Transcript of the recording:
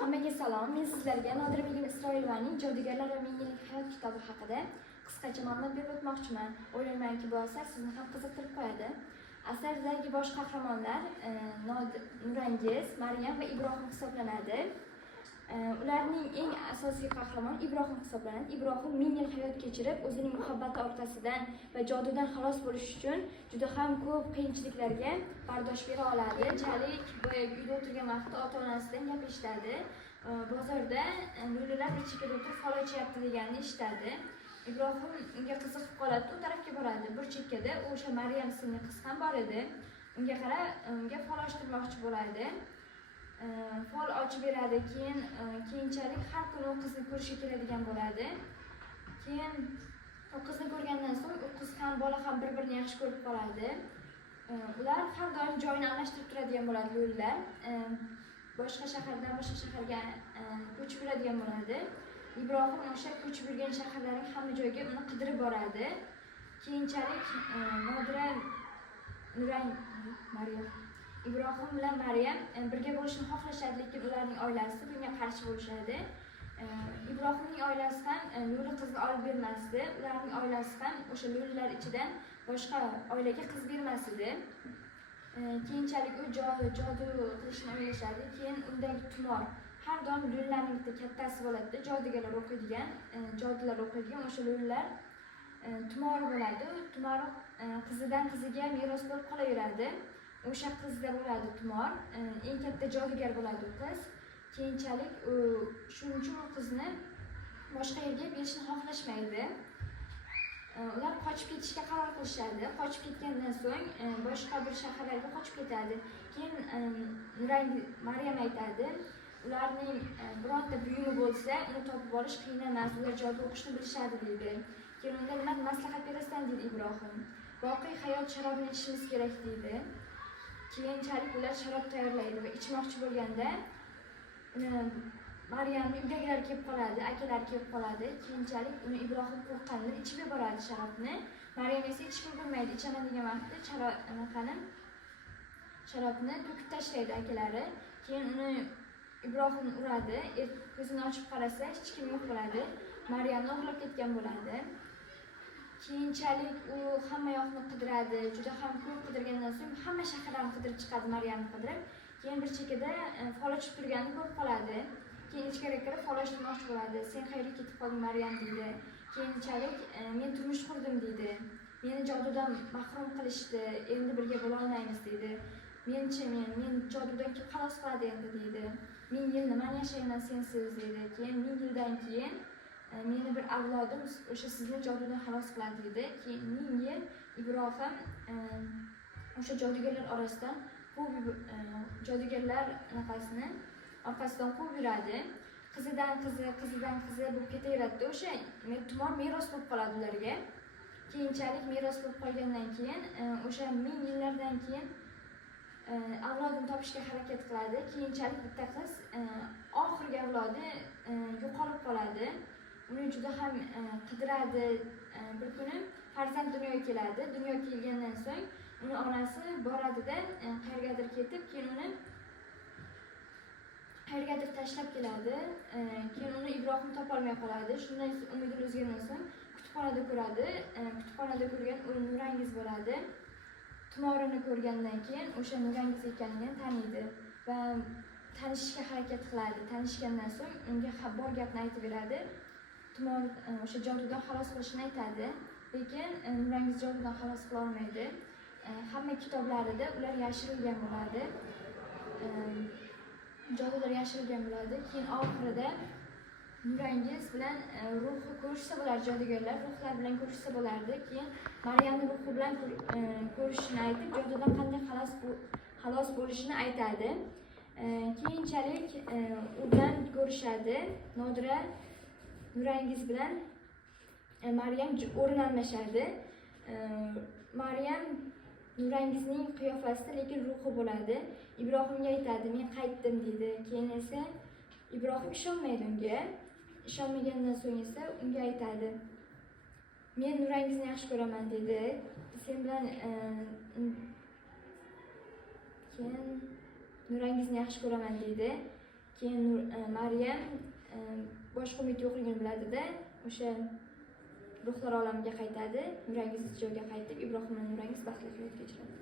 Hammaga salom. Men sizlarga Nodira Begim Isroilovaning Jodugarlar va mingillik hayot kitobi haqida qisqacha ma'lumot berib o'tmoqchiman. O'ylaymanki, bu asar sizni ham qiziqtirib qo'yadi. Asardagi bosh qahramonlar Nurangiz, Maryam va Ibrohim hisoblanadi. Ularning eng asosiy qahramon Ibrohim hisoblanadi. Ibrohim 1000 yil hayot kechirib, o'zining muhabbati orqasidan va jodudan xalos bo'lish uchun juda ham ko'p qiyinchiliklarga bardosh bera oladi. Keyinchalik boyagi uyda o'tirgan vaqtda ota-onasidan gap eshitadi. Bozorda lo'lilar bir chekkada o'tirib fol ochyapti deganini eshitadi. Ibrohim unga qiziqib qoladi, u tarafga boradi. Bir chekkada o'sha Maryam ismli qiz ham bor edi. Unga qarab, unga fol ochtirmoqchi bo'ladi. Fol ochib beradi. Keyinchalik har kuni u qizni ko'rishga keladigan bo'ladi. Keyin u qizni ko'rgandan so'ng u qiz ham bola ham bir-birini yaxshi ko'rib qoladi. Ular har doim joyini almashtirib turadigan bo'ladi lo'lilar. Boshqa shahardan boshqa shaharga ko'chib yuradigan bo'ladi. Ibrohim o'sha ko'chib yurgan shaharlarning hamma joyiga uni qidirib boradi. Keyinchalik Nodira, Maryam Ibrohim bilan Maryam birga bo'lishni xohlashadi, lekin ularning oilasi bunga qarshi bo'lishadi. Ibrohimning oilasi ham lo'li qizni olib bermasdi. Ularning oilasi ham o'sha lo'lilar ichidan boshqa oilaga qiz bermas edi. Keyinchalik u jodu qilishni o'ylashadi. Keyin undagi tumor har doim lo'lilarning bitta kattasi bo'ladi, jodugarlar o'qiydigan o'sha lo'lilar tumori bo'ladi. Tumor qizidan qiziga meros bo'lib qolaveradi. O'sha qizda bo'ladi tumor. Eng katta jodugar bo'ladi u qiz. Keyinchalik shuning uchun u qizni boshqa yerga berishni xohlashmaydi. Ular qochib ketishga qaror qilishadi. Qochib ketgandan so'ng boshqa bir shaharlarga qochib ketadi. Keyin Maryam aytadi, ularning bironta buyumi bo'lsa, uni topib olish qiyin emas, ular jodu o'qishni bilishadi deydi. Keyin unga nima maslahat berasan deydi Ibrohim. Boqiy hayot sharobini ichishimiz kerak deydi. Keyinchalik ular sharob tayyorlaydi va ichmoqchi bo'lganda Maryamning uydagilar kelib qoladi, akalari kelib qoladi. Keyinchalik uni Ibrohim qo'rqqanidan ichib yuboradi sharobni. Maryam esa ichib bo'lmaydi, ichaman degan vaqtda sharobni to'kib tashlaydi akalari. Keyin uni Ibrohim uradi, ko'zini ochib qarasa hech kim yo'q bo'ladi. Maryamni o'g'irlab ketgan bo'ladi. Keyinchalik u hamma yoqni qidiradi, juda ham ko'p qidirgandan so'ng hamma shaharlarni qidirib chiqadi Maryamni qidirib. Keyin bir chekkada fol ochib turganini ko'rib qoladi. Keyin ichkariga kirib fol ochtirmoqchi bo'ladi. Sen qayerga ketib qolding Maryam deydi. Keyinchalik men turmush qurdim deydi. Meni jodudan mahrum qilishdi, endi birga bo'la olmaymiz deydi. Men jodudan kim xalos qiladi endi deydi. 1000 yil nimani yashayman sensiz deydi. Keyin 1000 yildan keyin meni bir avlodim o'sha sizni jodudan xalos qiladi deydi. Keyin 1000 yil Ibrohim o'sha jodugarlar orasidan jodugarlar orqasidan quvib yuradi. Qizidan qizi bo'lib ketaveradi. O'sha tumor meros bo'lib qoladi ularga. Keyinchalik meros bo'lib qolgandan keyin o'sha 1000 yillardan keyin avlodini topishga harakat qiladi. Keyinchalik bitta qiz oxirgi avlodi yo'qolib qoladi. Uni juda ham qidiradi. Bir kuni farzand dunyoga keladi. Dunyoga kelgandan so'ng uni onasi boradida qayergadir ketib, keyin uni qayergadir tashlab keladi. Keyin uni Ibrohim topolmay qoladi. Shundan umidini uzgandan so'ng kutubxonada ko'radi. Kutubxonada ko'rgan Nurangiz bo'ladi. Tumorini ko'rgandan keyin o'sha Nurangiz ekanligini taniydi va tanishishga harakat qiladi. Tanishgandan so'ng unga bor gapni aytib beradi. Tumor o'sha jodudan xalos qilishni aytadi, lekin Nurangiz jodudan xalos qila olmaydi. Hamma kitoblarida ular yashirilgan bo'ladi. Jodular yashirilgan bo'ladi. Keyin oxirida Nurangiz bilan ruhi ko'rishsa bo'lar, jodugarlar ruhlar bilan ko'rishsa bo'lardi. Keyin Maryamning ruhi bilan ko'rishini aytib, jodudan qanday xalos bo'lishini aytadi. Keyinchalik udan ko'rishadi. Nodira Nurangiz bilan Maryam o'rin almashadi. Maryam Nurangizning qiyofasida, lekin ruhi bo'ladi. Ibrohimga aytadi, men qaytdim deydi. Keyin esa Ibrohim ishonmaydi unga. Ishonmagandan so'ng esa unga aytadi, men Nurangizni yaxshi ko'raman deydi. Sen bilan keyin Nurangizni yaxshi ko'raman deydi. Keyin Maryam boshqa umidga yo'qligini biladida, o'sha ruhlar olamiga qaytadi, yurangiz joyiga qaytib, Ibrohimning yurangiz baxtli hayot kechiradi.